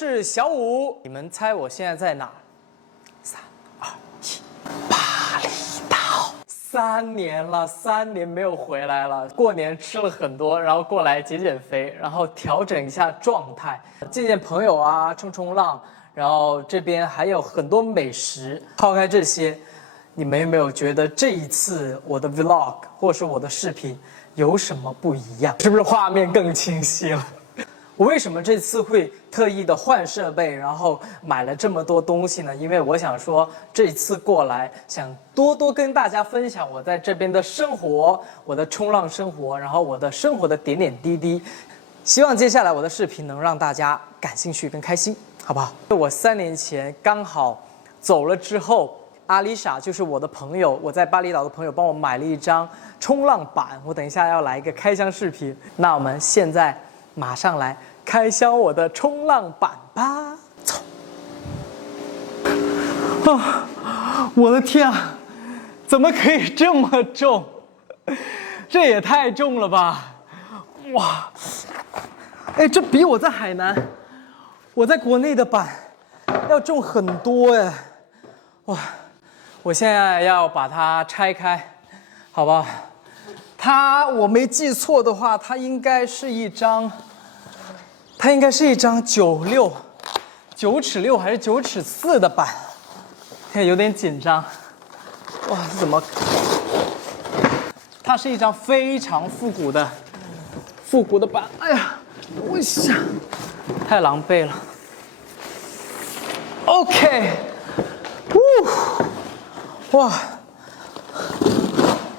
是小五，你们猜我现在在哪？3、2、1，巴厘岛。3年了，3年没有回来了。过年吃了很多，然后过来减肥，然后调整一下状态，见见朋友啊，冲冲浪。然后这边还有很多美食。抛开这些，你们有没有觉得这一次我的 vlog 或是我的视频有什么不一样？是不是画面更清晰了？我为什么这次会特意的换设备，然后买了这么多东西呢？因为我想说，这次过来想多多跟大家分享我在这边的生活，我的冲浪生活，然后我的生活的点点滴滴。希望接下来我的视频能让大家感兴趣跟开心，好不好？我3年前刚好走了之后，阿丽莎就是我的朋友，我在巴厘岛的朋友帮我买了一张冲浪板，我等一下要来一个开箱视频。那我们现在马上来开箱我的冲浪板吧，走！啊，我的天啊，怎么可以这么重？这也太重了吧！哇，哎，这比我在海南，我在国内的板要重很多哎！哇，我现在要把它拆开，好吧？我没记错的话，它应该是一张9尺6还是9尺4的板，现在有点紧张。哇，这怎么？它是一张非常复古的板。哎呀，我想太狼狈了。OK， 哇，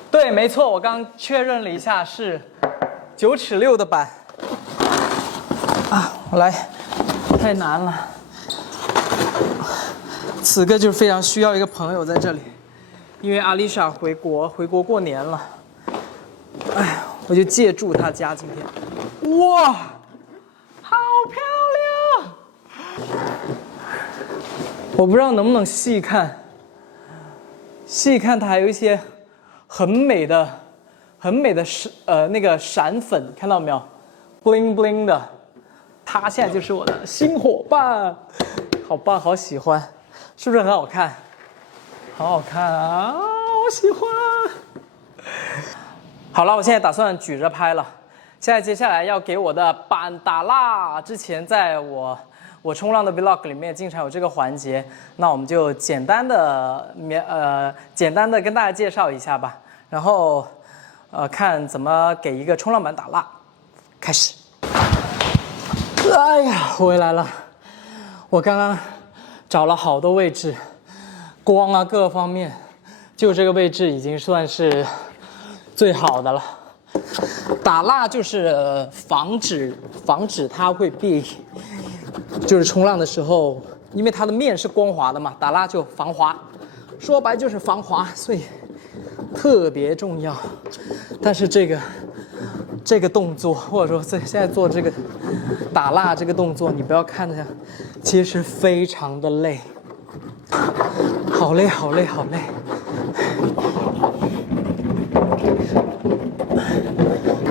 对，没错，我刚确认了一下是9尺6的板。啊，我来，太难了。此刻就非常需要一个朋友在这里，因为阿丽莎回国过年了。哎，我就借住她家今天。哇，好漂亮！我不知道能不能细看它还有一些很美的那个闪粉，看到没有 ？bling bling 的。他现在就是我的新伙伴，好棒，好喜欢，是不是很好看？好好看啊，我喜欢。好了，我现在打算举着拍了。现在接下来要给我的板打蜡，之前在我冲浪的 vlog 里面经常有这个环节，那我们就简单的跟大家介绍一下吧。然后看怎么给一个冲浪板打蜡，开始。哎呀，回来了！我刚刚找了好多位置，光啊各方面，就这个位置已经算是最好的了。打蜡就是防止它会被，就是冲浪的时候，因为它的面是光滑的嘛，打蜡就防滑，说白就是防滑，所以特别重要。但是这个动作，或者说现在做这个打蜡这个动作，你不要看着，其实非常的累，好累。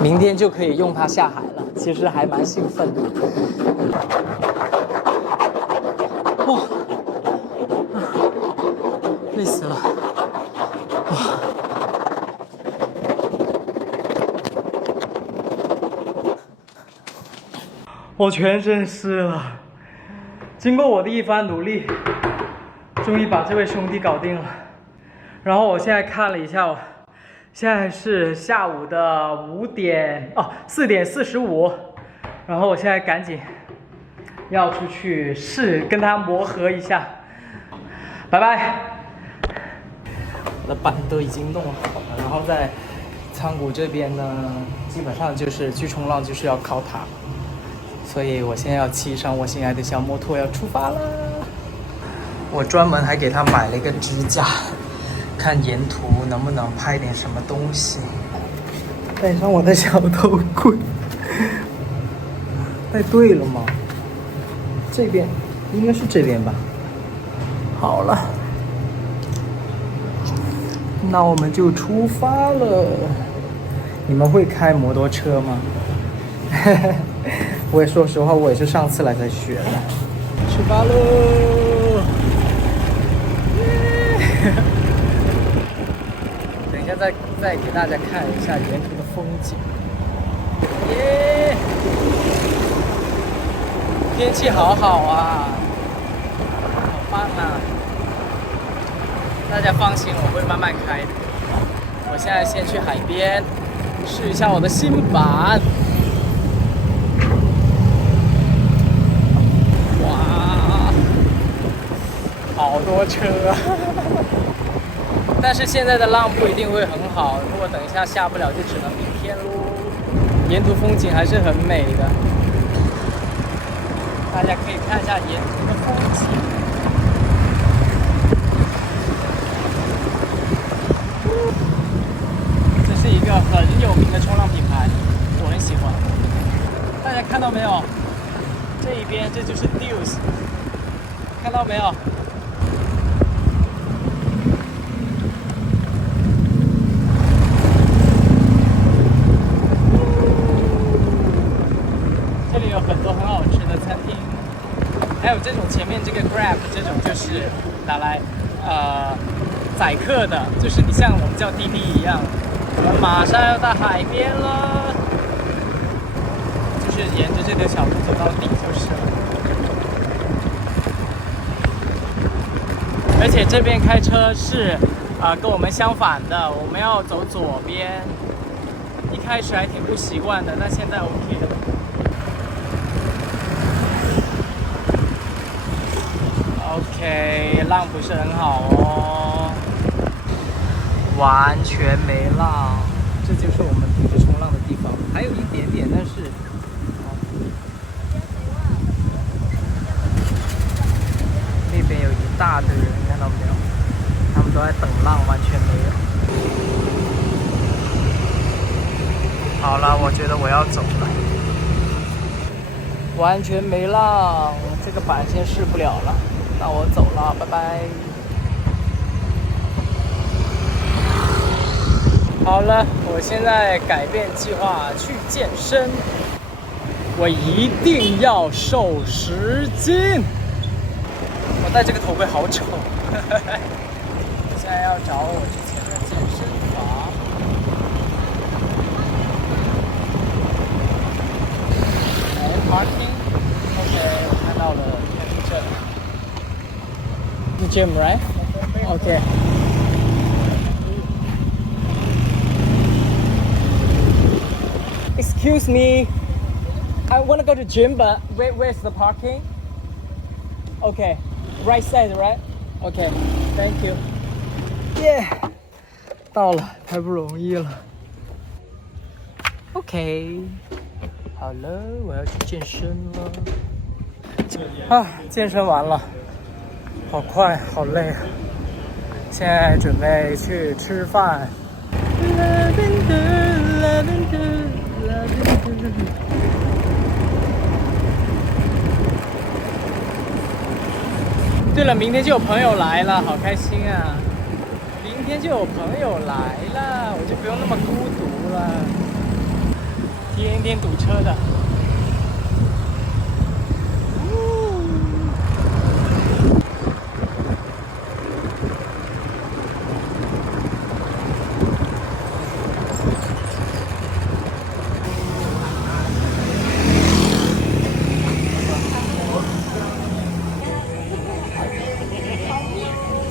明天就可以用它下海了，其实还蛮兴奋的。哇，累死了！哇。我全身湿了，经过我的一番努力，终于把这位兄弟搞定了。然后我现在看了一下，现在是下午的4点45，然后我现在赶紧要出去跟他磨合一下。拜拜。我的板都已经弄好了，然后在仓谷这边呢，基本上就是去冲浪就是要靠它。所以我现在要骑上我心爱的小摩托要出发了。我专门还给他买了一个支架，看沿途能不能拍点什么东西。戴上我的小头盔，戴对了吗？这边应该是这边吧。好了，那我们就出发了。你们会开摩托车吗？我也说实话，我也是上次来才学的。出发喽！等一下再给大家看一下沿途的风景。耶！天气好好啊，好棒啊！大家放心，我会慢慢开的。我现在先去海边试一下我的新版。哇，好多车啊！但是现在的浪不一定会很好，如果等一下下不了，就只能明天喽。沿途风景还是很美的，大家可以看一下沿途的风景。这是一个很有名的冲浪品牌，我很喜欢。大家看到没有？这一边这就是 Deus， 看到没有？这里有很多很好吃的餐厅，还有这种前面这个 Grab 这种就是拿来载客的，就是你像我们叫滴滴一样。我们马上要到海边了，就是沿着这条小路走到底就是了。而且这边开车是跟我们相反的，我们要走左边。一开始还挺不习惯的，但现在 OK 了。OK， 浪不是很好哦，完全没浪，这就是我们平时冲浪的地方，还有一点点，但是，那边有一大堆人，看到没有？他们都在等浪，完全没有。好了，我觉得我要走了，完全没浪，这个板先试不了了。那我走了，拜拜。好了，我现在改变计划去健身，我一定要瘦10斤。我戴这个头盔好丑，我现在要找我之前的健身房。Parking， OK， 我看到了，应该是这里。The gym, right? Okay. Excuse me. I want to go to gym, but where's the parking? Okay. Right side, right? Okay. Thank you. Yeah. 到了，太不容易了。OK. 好了，我要去健身了。啊，健身完了。好快，好累啊！现在准备去吃饭。对了，明天就有朋友来了，好开心啊！明天就有朋友来了，我就不用那么孤独了。天天堵车的。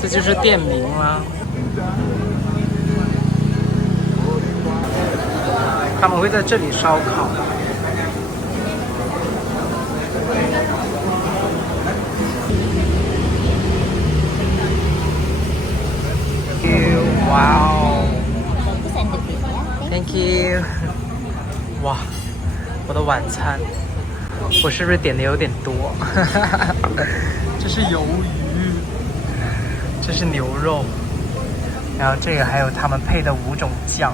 这就是店名啦。他们会在这里烧烤。哇哦 ！Thank you。哇，我的晚餐，我是不是点的有点多？这是鱿鱼。这是牛肉，然后这个还有他们配的5种酱，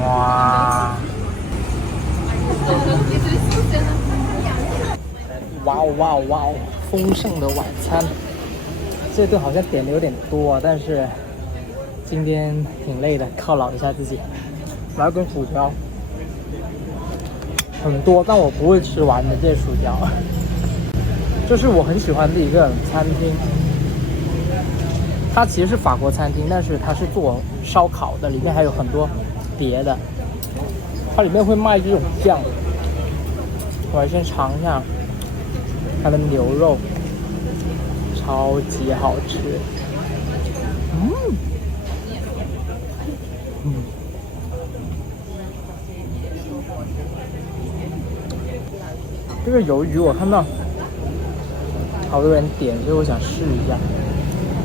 哇！哇哦哇哦哇哦！丰盛的晚餐，这顿好像点的有点多，但是今天挺累的，犒劳一下自己。来根薯条，很多，但我不会吃完的这些薯条。这是我很喜欢的一个餐厅，它其实是法国餐厅，但是它是做烧烤的，里面还有很多别的。它里面会卖这种酱，我来先尝一下它的牛肉，超级好吃。这个鱿鱼我看到好多人点，所以我想试一下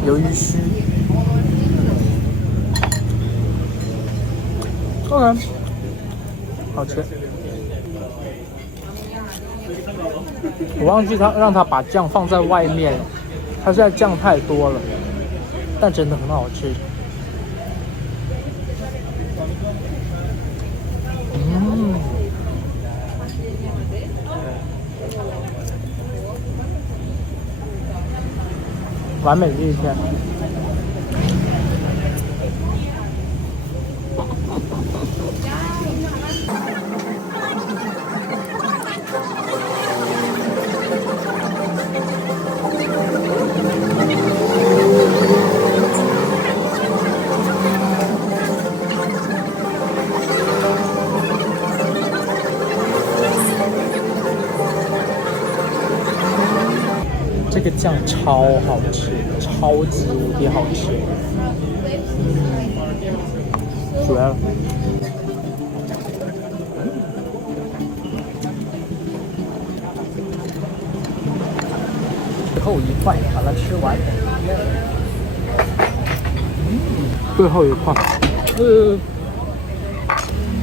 鱿鱼须。OK， 好吃。我忘记让他把酱放在外面了，他现在酱太多了，但真的很好吃。完美的一天。这个酱超好吃，超级无敌好吃，绝了！最后一块把它吃完，最后一块，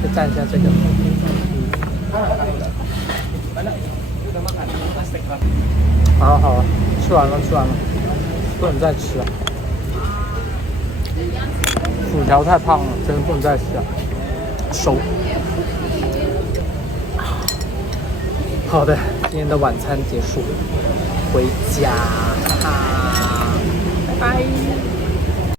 再蘸一下这个。好了，吃完了，不能再吃了。薯条太胖了，真的不能再吃了。收。好的，今天的晚餐结束，回家，拜拜。